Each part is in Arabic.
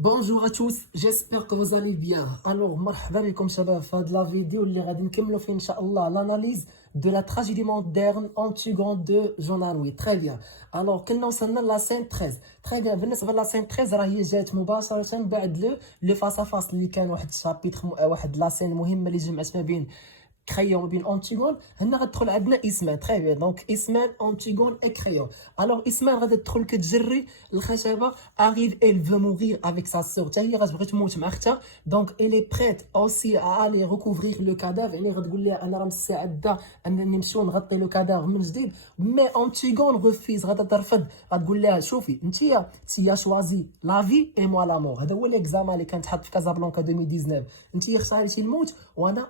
Bonjour à tous, j'espère que vous allez bien. Alors, مرحبا بكم شباب في هاد لا فيديو اللي غادي نكملوا فيه ان شاء الله l'analyse de la tragédie moderne Antigone de Jean Anouilh. Très bien. Alors, كنا وصلنا لا سين 13. Très bien. بالنسبه لا سين 13 راه هي جات مباشره بعد لو فاس ا فاس اللي كان واحد الشابيتر واحد لا سين مهمه اللي جمعت ما بين Crayon ou bien Antigone. هنا غتدخل عندنا اسمان. Très bien. Donc اسمان Antigone et Crayon. Alors اسمان غادي تدخل كتجري الخشبه. Arrive, elle veut mourir avec sa sœur. حتى هي غتبغي تموت مع اختها. Donc elle est prête aussi à aller recouvrir le cadavre. يعني غتقول لها انا راه مستعده انني نمشيو نغطي لو كادافر من جديد. مي Antigone ريفيز غادا ترفض. غتقول لها شوفي انتيا تي شوازي لا في اي موا لامور. هذا هو ليكزامان اللي كان تحط في كازابلانكا 2019. انتيا اختاريتي الموت وانا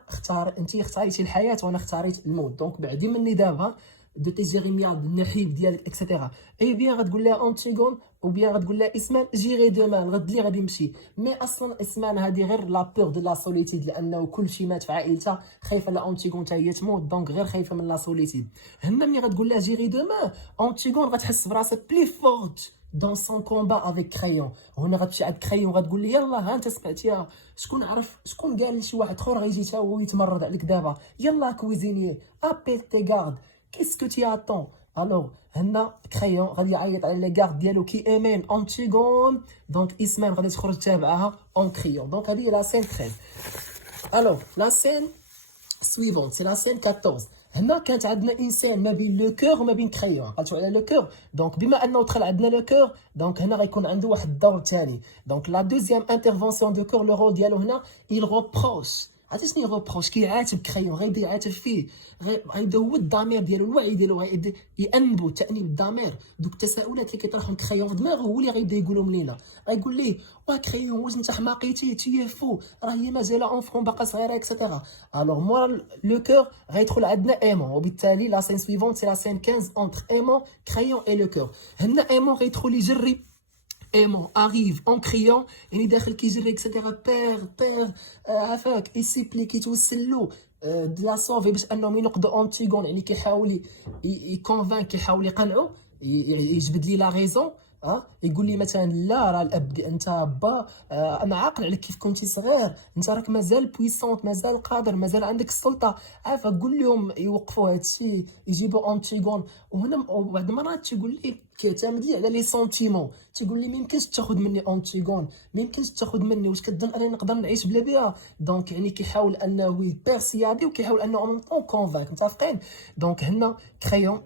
انتي اختاريتي الحياه وانا اختاريت الموت. دونك بعدي مني دابا دو تي جيريميا النحيف ديالك اكسيتيرا. اي بيان غتقول لها انتيغون او بيان غتقول لها اسمان جيري دومان الغد اللي غادي نمشي. مي اصلا اسمان هذه غير لا بور دو لا سوليتيد لانه كلشي مات في عائلتها خايفه لا انتيغون حتى هي تموت. دونك غير خايفه من لا سوليتيد. هنا ملي غتقول لها جيري دومان انتيغون غتحس براسها بلي فورت دون سون كومبا افيك كرايون. هنا غتمشي عند كرايون غتقول لي يلا ها انت سمعتيها شكون عرف شكون قال لشي واحد اخر غيجي حتى هو يتمرد عليك دابا. يلا كويزينيي ابيل تي غارد كيسكو تي اتون. الوغ هنا كرايون غادي يعيط على لي غارد ديالو كي ايمين انتيغون. دونك اسمان غادي تخرج تابعها اون كريون. دونك هذه لا سين 13. الوغ لا سين سويفونت سي لا سين 14. هنا كانت عندنا انسان ما بين لو كور وما بين كريون. عقلتوا على لو كور. دونك بما انه دخل عندنا لو كور دونك هنا غيكون عنده واحد الدور ثاني. دونك لا دوزيام انترفونسيون دو كور لو رول ديالو هنا il reproche. عرفتي شنو يغوبروش؟ كيعاتب كريون غيبدا يعاتب فيه. غيبدا هو الضمير ديالو الوعي ديالو غيبدا يأنبو تأنيب الضمير. دوك التساؤلات اللي كيطرحهم كريون في دماغه هو اللي غيبدا يقولهم لينا. غيقول ليه وا كريون واش انت حماقيتي تي فو راه هي مازال اونفون باقا صغيره اكسيتيرا. الوغ مورا لو كور غيدخل عندنا ايمون وبالتالي لا سين سويفونت سي لا سين 15 اونتر ايمون كريون اي لو كور. هنا ايمون غيدخل يجري. ايمون arrive en criant يعني داخل كيجري اكسيتيرا بير عافاك يسيبلي كيتوسلو دو لا صوفي باش انهم ينقذوا انتيغون. يعني كيحاول يكونفانك كيحاول يقنعو يجبد لي لا ريزون. يقول لي مثلا لا راه الاب انت با انا عاقل عليك كيف كنتي صغير انت راك مازال بويسونت مازال قادر مازال عندك السلطه. عافاك قول لهم يوقفوا هذا الشيء يجيبوا انتيغون. وهنا بعض المرات تيقول لي كيعتمد لي على لي سونتيمون. تيقول لي ما يمكنش تاخذ مني انتيغون ما يمكنش تاخذ مني واش كتظن انني نقدر نعيش بلا بها. دونك يعني كيحاول انه يبيرسيادي وكيحاول انه اون طون كونفاك. متفقين؟ دونك هنا كريون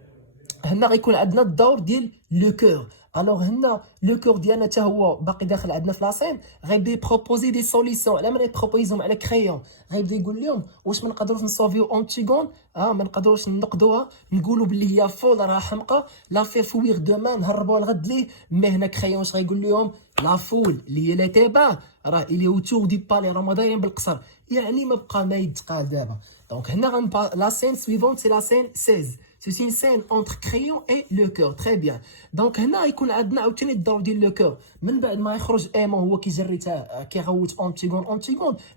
هنا غيكون عندنا الدور ديال لو كور. الوغ هنا لو كور ديالنا حتى هو باقي داخل عندنا في لاسين. غيبدا يبروبوزي دي سوليسيون على من يبروبوزيهم على كريون. غيبدا يقول لهم واش ما نقدروش نصوفيو انتيغون ما نقدروش نقدوها نقولوا بلي هي فول راه حمقى لا في فويغ دومان نهربوها الغد ليه. مي هنا كريون اش غيقول لهم لا فول اللي هي لي تيبا راه اللي اوتور دي بالي راه ما دايرين بالقصر. يعني ما بقى ما يتقال دابا. دونك هنا لا سين سويفونت سي لا سين 16. C'est une scène entre crayon et le cœur. Très bien. دونك هنا يكون عندنا عاوتاني الدور ديال لو كور. من بعد ما يخرج ايمون هو كيجري كيغوت انتيغون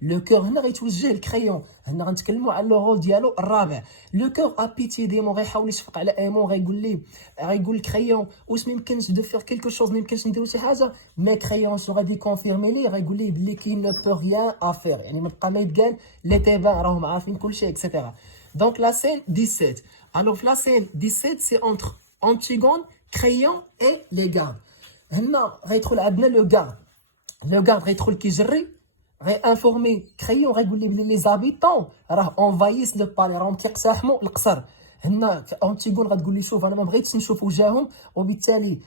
لو كور هنا غيتوجه لكريون. هنا غنتكلموا على لو رول ديالو الرابع. لو كور ابيتي ديمون غيحاول يشفق على ايمون. غيقول لكريون واش ما يمكنش دو فير كيلكو شوز ما يمكنش نديرو شي حاجه. مي كريون شنو غادي كونفيرمي ليه غيقول ليه بلي كي نو بو ريان افير. يعني ما بقى ما يتقال لي تيبان راهم عارفين كلشي اكسيتيرا. دونك لا سين 17. Alors, la scène 17, c'est entre Antigone, Crayon et les gardes. هنا غيدخل عندنا لو غارد. لو غارد غيدخل كيجري غينفورمي كريون غيقول لي بلي لي زابيتون راه اونفايس لو بالي راهم كيقتحموا القصر. هنا انتيغون غتقول لي شوف انا ما بغيتش نشوف وجههم وبالتالي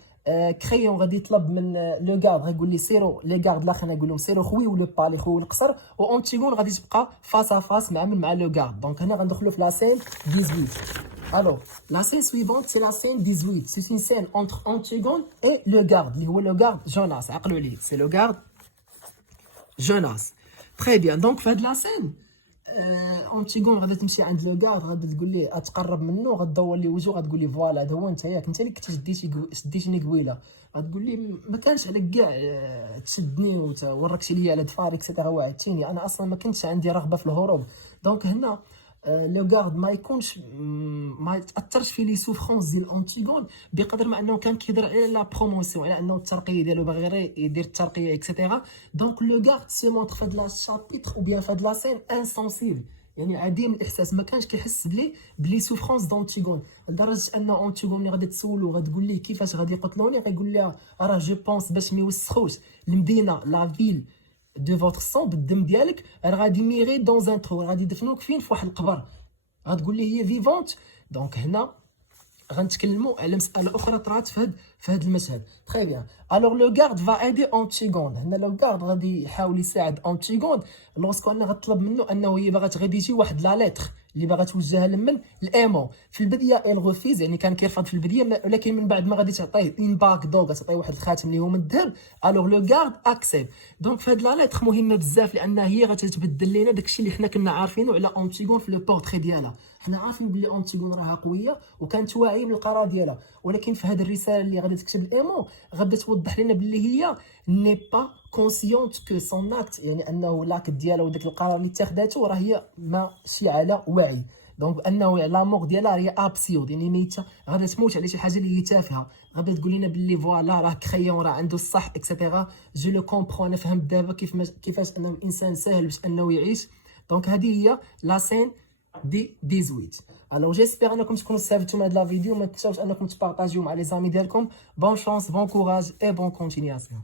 كريون غادي يطلب من لو غارد غيقول لي سيرو لي غارد الاخرين يقول لهم سيرو خويو لو بالي خويو القصر. وانتيغون غادي تبقى فاس ا فاس مع لو غارد. دونك هنا غندخلوا في لا سين 18. Alors, la scène suivante, c'est la scène 18. C'est une scène entre Antigone et le garde. Le garde Jonas. C'est le garde Jonas. Très bien. Donc, fait de la scène. انتيغون غادي تمشي عند لو كار غادي تقول ليه اتقرب منه غدور ليه وجهه غتقول ليه فوالا هذا هو انت ياك انت اللي كنتي شديتيني قبيله. غتقول ليه ما كانش عليك كاع تشدني ووركتي ليا على ضفاري اكسيتيرا وعدتيني انا اصلا ما كنتش عندي رغبه في الهروب. دونك هنا لو غارد ما يكونش ما يتاثرش في لي سوفرونس ديال انتيغون، بقدر ما انه كان كيهضر على لا بروموسيون، على انه الترقيه ديالو باغي غير يدير الترقيه اكسيتيرا. دونك لو غارد سي مونطر في هاد لا شابيتر او بيان في هاد لا سين انسونسيبل، يعني عديم الاحساس، ما كانش كيحس بلي سوفرونس دونتيغون، لدرجه ان انتيغون ملي غادي تسولو غتقول ليه كيفاش غادي يقتلوني، غيقول لها راه جو بونس باش ما يوسخوش المدينه لا فيل دو فوتر سون بالدم ديالك، راه غادي ميغي دون ان ترو، غادي يدفنوك فين؟ في واحد القبر. غتقول لي هي فيفونت. دونك هنا غنتكلموا على مساله اخرى طرات في هذا المشهد. تري بيان. الوغ لو غارد فا ايدي انتيغون. هنا لو غارد غادي يحاول يساعد انتيغون لوسكو انا غطلب منه انه هي باغا تغيديتي واحد لا ليتر اللي باغا توجهها لمن الايمون. في البدايه ال غوفيز، يعني كان كيرفض في البدايه، ولكن من بعد ما غادي تعطيه اون باك دوغ، تعطيه واحد الخاتم اللي هو من الذهب، الوغ لو غارد اكسيب. دونك في هاد لا ليتر مهمه بزاف، لان هي غتتبدل لنا داكشي اللي حنا كنا عارفينه على انتيغون في لو بورتري ديالها. حنا عارفين بلي انتيغون راها قويه وكانت واعيه من القرار ديالها، ولكن في هذه الرساله اللي غادي تكتب الايمون غادا توضح لنا بلي هي ني با كونسيونت كو سون اكت، يعني انه لاكت ديالها وداك القرار اللي اتخذته راه هي ماشي على وعي. دونك انه لا مور ديالها هي ابسيود، يعني ميته، غادا تموت على شي حاجه اللي هي تافهه، غادا تقول لنا بلي فوالا راه كريون راه عنده الصح اكسيتيرا. جو لو كومبرون، انا فهمت دابا كيفاش انه الانسان ساهل باش انه يعيش. دونك هذه هي لا سين دي 18. الوغ جيسبر انكم تكونوا استفدتوا من هذا لا فيديو، ما تنساوش انكم تبارطاجيو مع لي زامي ديالكم. بون شانس، بون كوراج اي بون كونتينياسيون.